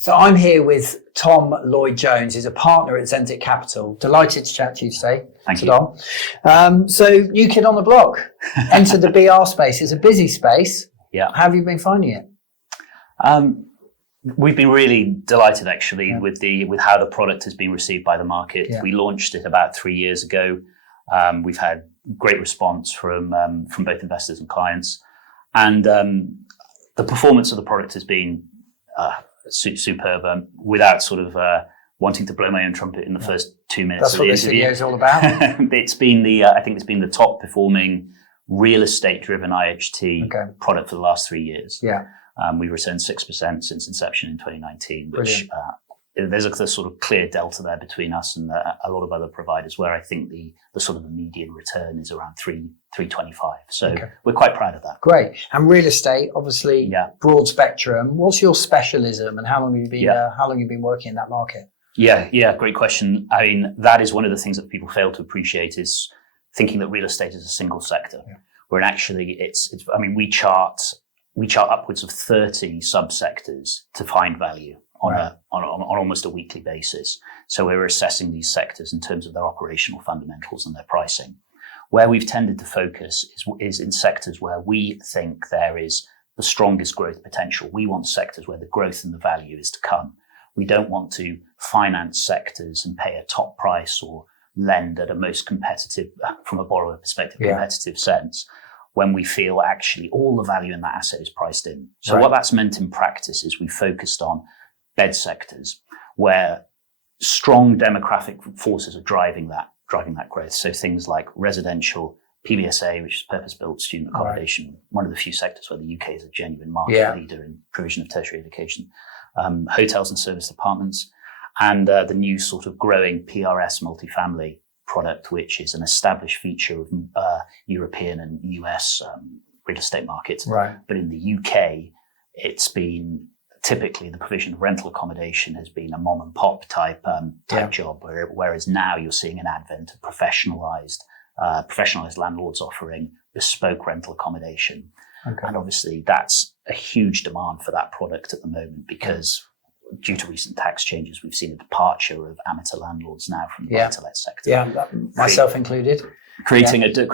So I'm here with Tom Lloyd-Jones, who's a partner at Zenzic Capital. Delighted to chat to you today. Thank you. Tom. So new kid on the block, entered the BR space. It's a busy space. Yeah. How have you been finding it? We've been really delighted actually with how the product has been received by the market. Yeah. We launched it about 3 years ago. We've had great response from both investors and clients, and the performance of the product has been superb. Without sort of wanting to blow my own trumpet in the first 2 minutes. That's what this video is all about. It's been I think it's been the top performing real estate driven IHT product for the last 3 years. Yeah. We've returned 6% since inception in 2019, which there's a sort of clear delta there between us and a lot of other providers, where I think the sort of the median return is around 3.25. So we're quite proud of that. Great. And real estate, obviously, broad spectrum. What's your specialism, and how long have you been working in that market? Yeah, great question. I mean, that is one of the things that people fail to appreciate, is thinking that real estate is a single sector, where actually it's. I mean, we chart upwards of 30 subsectors to find value on almost a weekly basis. So we're assessing these sectors in terms of their operational fundamentals and their pricing. Where we've tended to focus is in sectors where we think there is the strongest growth potential. We want sectors where the growth and the value is to come. We don't want to finance sectors and pay a top price or lend at a most competitive, from a borrower perspective, competitive sense, when we feel actually all the value in that asset is priced in. So what that's meant in practice is we focused on bed sectors where strong demographic forces are driving that growth. So things like residential, PBSA, which is purpose-built student accommodation, one of the few sectors where the UK is a genuine market leader in provision of tertiary education, hotels and serviced apartments, and the new sort of growing PRS multifamily product, which is an established feature of European and US real estate markets. But in the UK, it's been typically the provision of rental accommodation has been a mom and pop type job, whereas now you're seeing an advent of professionalized landlords offering bespoke rental accommodation. And obviously that's a huge demand for that product at the moment, because due to recent tax changes, we've seen a departure of amateur landlords now from the buy-to-let sector. Myself included. Creating a dearth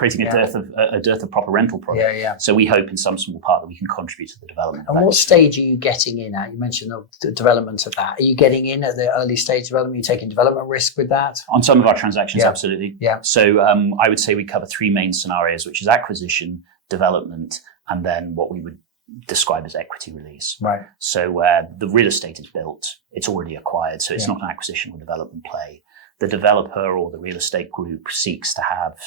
of proper rental product. So we hope in some small part that we can contribute to the development. And what stage are you getting in at? You mentioned the development of that. Are you getting in at the early stage development? Are you taking development risk with that? On some of our transactions, absolutely. Yeah. So I would say we cover 3 main scenarios, which is acquisition, development, and then what we would describe as equity release. So where the real estate is built, it's already acquired, so it's not an acquisition or development play. The developer or the real estate group seeks to have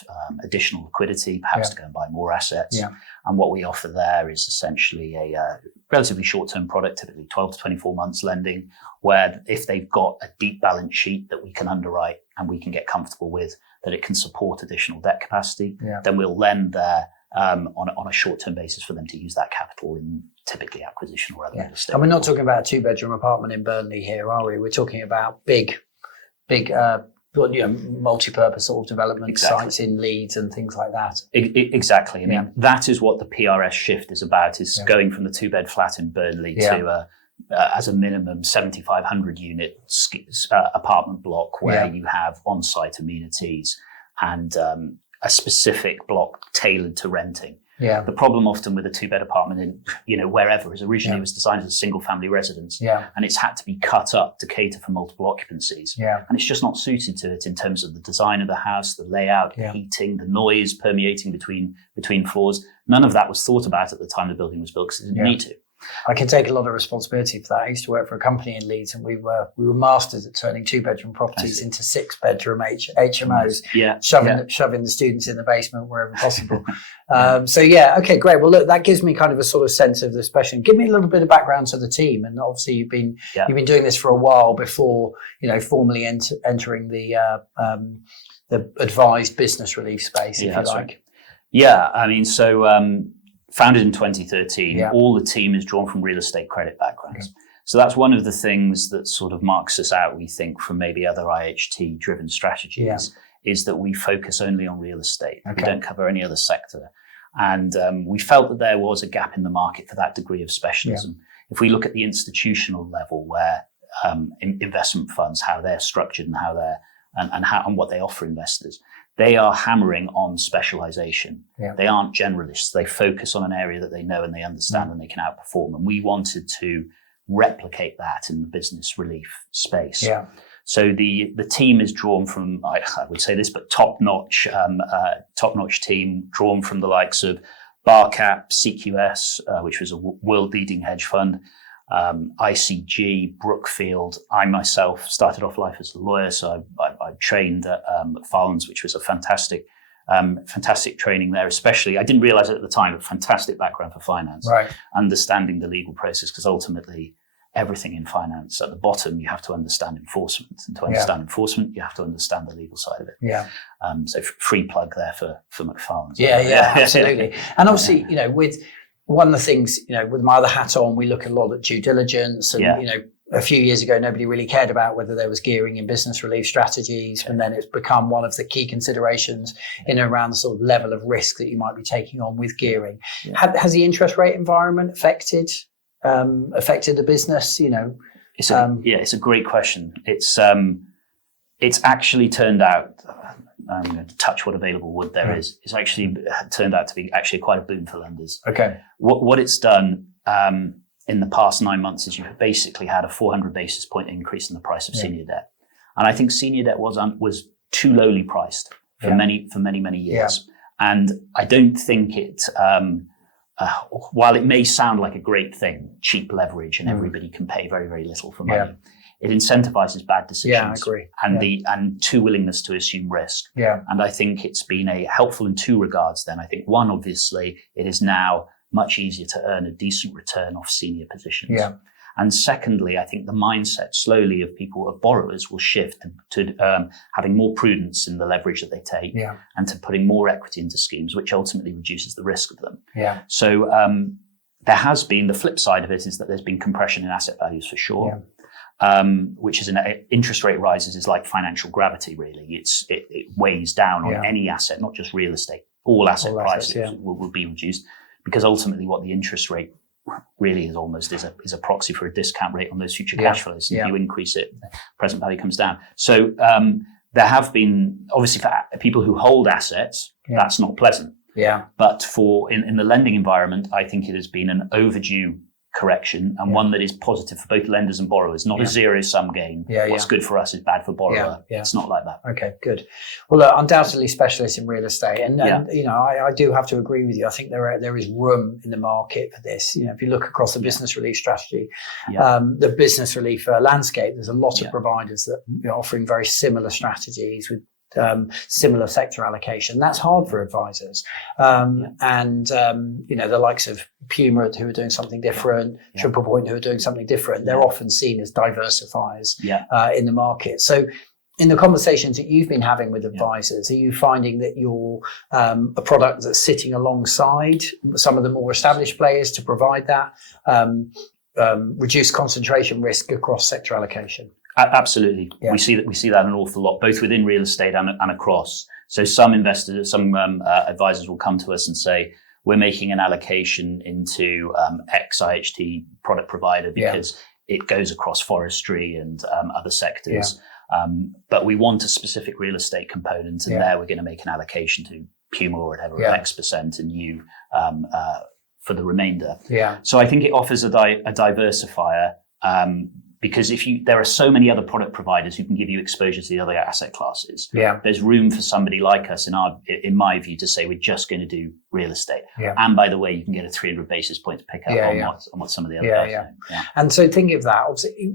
additional liquidity, perhaps to go and buy more assets. And what we offer there is essentially a relatively short-term product, typically 12 to 24 months lending, where if they've got a deep balance sheet that we can underwrite and we can get comfortable with, that it can support additional debt capacity, then we'll lend there on a short-term basis for them to use that capital in typically acquisition or other real estate. And we're not talking about a 2-bedroom apartment in Burnley here, are we? We're talking about big multi-purpose sort of development sites in Leeds and things like that. Exactly. I mean, that is what the PRS shift is about, is going from the 2-bed flat in Burnley to as a minimum 7,500 unit apartment block where you have on-site amenities and a specific block tailored to renting. The problem often with a 2-bed apartment in, wherever, is originally it was designed as a single family residence. And it's had to be cut up to cater for multiple occupancies. And it's just not suited to it in terms of the design of the house, the layout, the heating, the noise permeating between floors. None of that was thought about at the time the building was built, because it didn't need to. I can take a lot of responsibility for that. I used to work for a company in Leeds, and we were masters at turning 2-bedroom properties into 6-bedroom HMOs, shoving the students in the basement wherever possible. Great. Well, look, that gives me kind of a sort of sense of the special. Give me a little bit of background to the team, and obviously you've been doing this for a while before formally entering the advised business relief space, if you like. I mean, so. Founded in 2013, all the team is drawn from real estate credit backgrounds. So that's one of the things that sort of marks us out, we think, from maybe other IHT-driven strategies, is that we focus only on real estate. We don't cover any other sector. And we felt that there was a gap in the market for that degree of specialism. If we look at the institutional level, where investment funds, how they're structured and how they're and what they offer investors. They are hammering on specialization. Yeah. They aren't generalists. They focus on an area that they know and they understand and they can outperform. And we wanted to replicate that in the business relief space. Yeah. So the team is drawn from, I would say this, but top-notch team drawn from the likes of Barcap, CQS, which was a world-leading hedge fund, ICG, Brookfield. I myself started off life as a lawyer, so I trained at Farlands, which was a fantastic training there. Especially, I didn't realize it at the time, a fantastic background for finance, right? Understanding the legal process, because ultimately everything in finance at the bottom, you have to understand enforcement, and to understand enforcement, you have to understand the legal side of it. Yeah. So free plug there for McFarlane's. Yeah, absolutely. And obviously, with one of the things, with my other hat on, we look a lot at due diligence, and a few years ago, nobody really cared about whether there was gearing in business relief strategies, and then it's become one of the key considerations in and around the sort of level of risk that you might be taking on with gearing. Yeah. Has the interest rate environment affected the business? It's a great question. It's actually turned out, I'm going to touch what available wood there is. It's actually turned out to be actually quite a boon for lenders. Okay. What it's done in the past 9 months is you've basically had a 400 basis point increase in the price of senior debt, and I think senior debt was too lowly priced for many years, and I don't think it. While it may sound like a great thing, cheap leverage and everybody can pay very, very little for money, it incentivizes bad decisions. Yeah, I agree. And too willingness to assume risk. Yeah. And I think it's been helpful in two regards then. I think one, obviously, it is now much easier to earn a decent return off senior positions. Yeah. And secondly, I think the mindset slowly of borrowers will shift to having more prudence in the leverage that they take and to putting more equity into schemes, which ultimately reduces the risk of them. Yeah. So there has been, the flip side of it is that there's been compression in asset values for sure, which is interest rate rises is like financial gravity, really. It weighs down on any asset, not just real estate. All asset prices will be reduced, because ultimately what the interest rate really is a proxy for a discount rate on those future cash flows. If you increase it, present value comes down. So there have been, obviously for people who hold assets, that's not pleasant. Yeah. But in the lending environment, I think it has been an overdue correction, and one that is positive for both lenders and borrowers, not a zero-sum game. What's good for us is bad for borrower. It's not like that. Okay, good. Well, look, undoubtedly specialists in real estate, and I do have to agree with you. I think there is room in the market for this. If you look across the business relief strategy, the business relief landscape, there's a lot of providers that are offering very similar strategies with similar sector allocation. That's hard for advisors. The likes of Puma, who are doing something different, Triple Point, who are doing something different, they're often seen as diversifiers in the market. So in the conversations that you've been having with advisors, are you finding that you're a product that's sitting alongside some of the more established players to provide that reduced concentration risk across sector allocation? Absolutely. Yeah. We see that an awful lot, both within real estate and across. So some advisors will come to us and say, we're making an allocation into X IHT product provider because it goes across forestry and other sectors. Yeah. But we want a specific real estate component, and there we're going to make an allocation to Puma or whatever, X%, and you for the remainder. Yeah. So I think it offers a diversifier. Because there are so many other product providers who can give you exposure to the other asset classes. Yeah. There's room for somebody like us, in my view, to say we're just going to do real estate. Yeah. And by the way, you can get a 300 basis point pick up on what some of the other guys are. Yeah. And so thinking of that, obviously,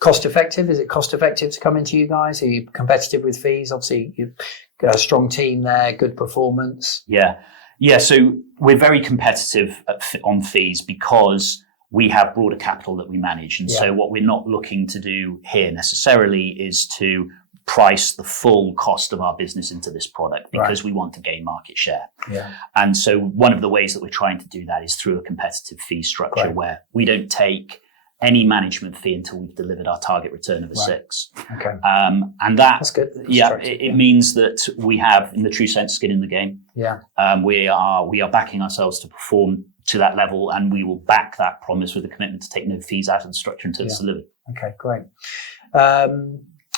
cost effective. Is it cost effective to come into you guys? Are you competitive with fees? Obviously, you've got a strong team there, good performance. Yeah. Yeah. So we're very competitive on fees because we have broader capital that we manage. And so what we're not looking to do here necessarily is to price the full cost of our business into this product, because we want to gain market share. Yeah. And so one of the ways that we're trying to do that is through a competitive fee structure where we don't take any management fee until we've delivered our target return of a 6. Okay. And that's good. It means that we have, in the true sense, skin in the game. Yeah. We are backing ourselves to perform to that level, and we will back that promise with a commitment to take no fees out of the structure until it's delivered. Okay, great.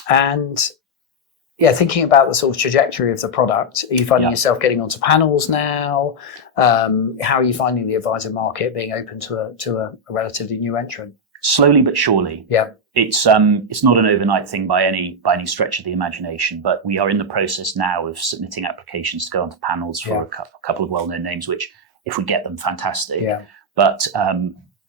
And yeah, thinking about the sort of trajectory of the product, are you finding yourself getting onto panels now? How are you finding the advisor market being open to a relatively new entrant? Slowly but surely. Yeah. It's not an overnight thing by any stretch of the imagination, but we are in the process now of submitting applications to go onto panels for a couple of well-known names, which if we get them, fantastic. Yeah. But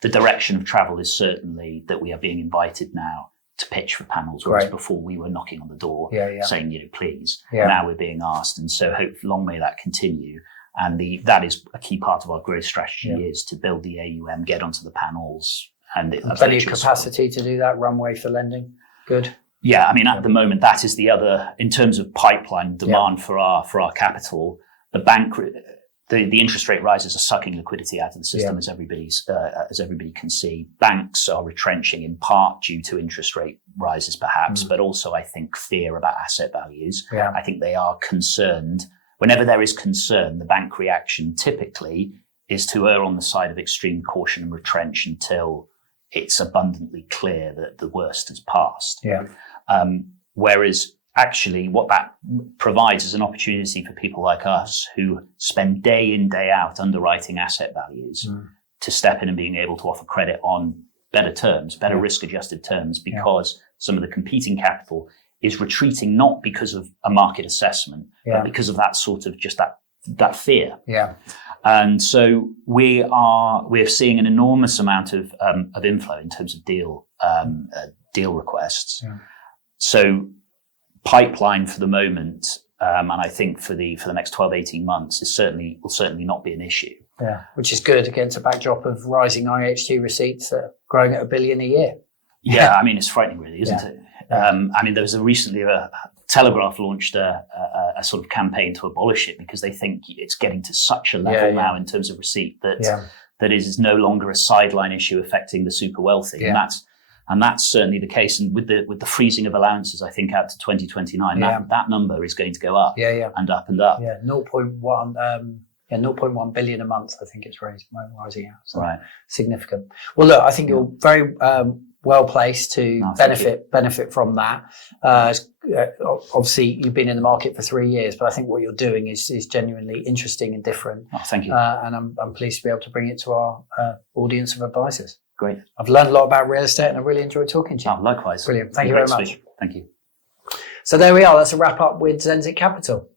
the direction of travel is certainly that we are being invited now to pitch for panels, whereas before we were knocking on the door saying, please. Yeah. Now we're being asked. And so long may that continue. And that is a key part of our growth strategy is to build the AUM, get onto the panels. And plenty of capacity to do that, runway for lending. Good. Yeah, I mean, at the moment, that is the other, in terms of pipeline demand for our capital, the bank, the interest rate rises are sucking liquidity out of the system, as everybody can see. Banks are retrenching in part due to interest rate rises, perhaps, but also I think fear about asset values. Yeah. I think they are concerned. Whenever there is concern, the bank reaction typically is to err on the side of extreme caution and retrench until it's abundantly clear that the worst has passed. Yeah. Whereas actually what that provides is an opportunity for people like us who spend day in, day out underwriting asset values to step in and being able to offer credit on better terms, better risk-adjusted terms, because some of the competing capital is retreating not because of a market assessment, but because of that sort of just that fear. Yeah. And so we're seeing an enormous amount of inflow in terms of deal requests. Yeah. So pipeline for the moment, and I think for the next 12, 18 months will certainly not be an issue. Yeah, which is good against a backdrop of rising IHT receipts growing at $1 billion a year. Yeah, I mean, it's frightening really, isn't it? I mean, there was recently a Telegraph launched a sort of campaign to abolish it because they think it's getting to such a level now in terms of receipt that it is no longer a sideline issue affecting the super wealthy. Yeah. And that's certainly the case. And with the freezing of allowances, I think out to 2029, that number is going to go up and up and up. Yeah, 0.1 billion a month, I think it's rising out. So significant. Well, look, I think you're very well placed to benefit from that. Obviously, you've been in the market for 3 years, but I think what you're doing is genuinely interesting and different. Oh, thank you. And I'm pleased to be able to bring it to our audience of advisors. Great. I've learned a lot about real estate and I really enjoyed talking to you. Oh, likewise. Brilliant. Thank you very much. Thank you. So there we are. That's a wrap up with Zenzic Capital.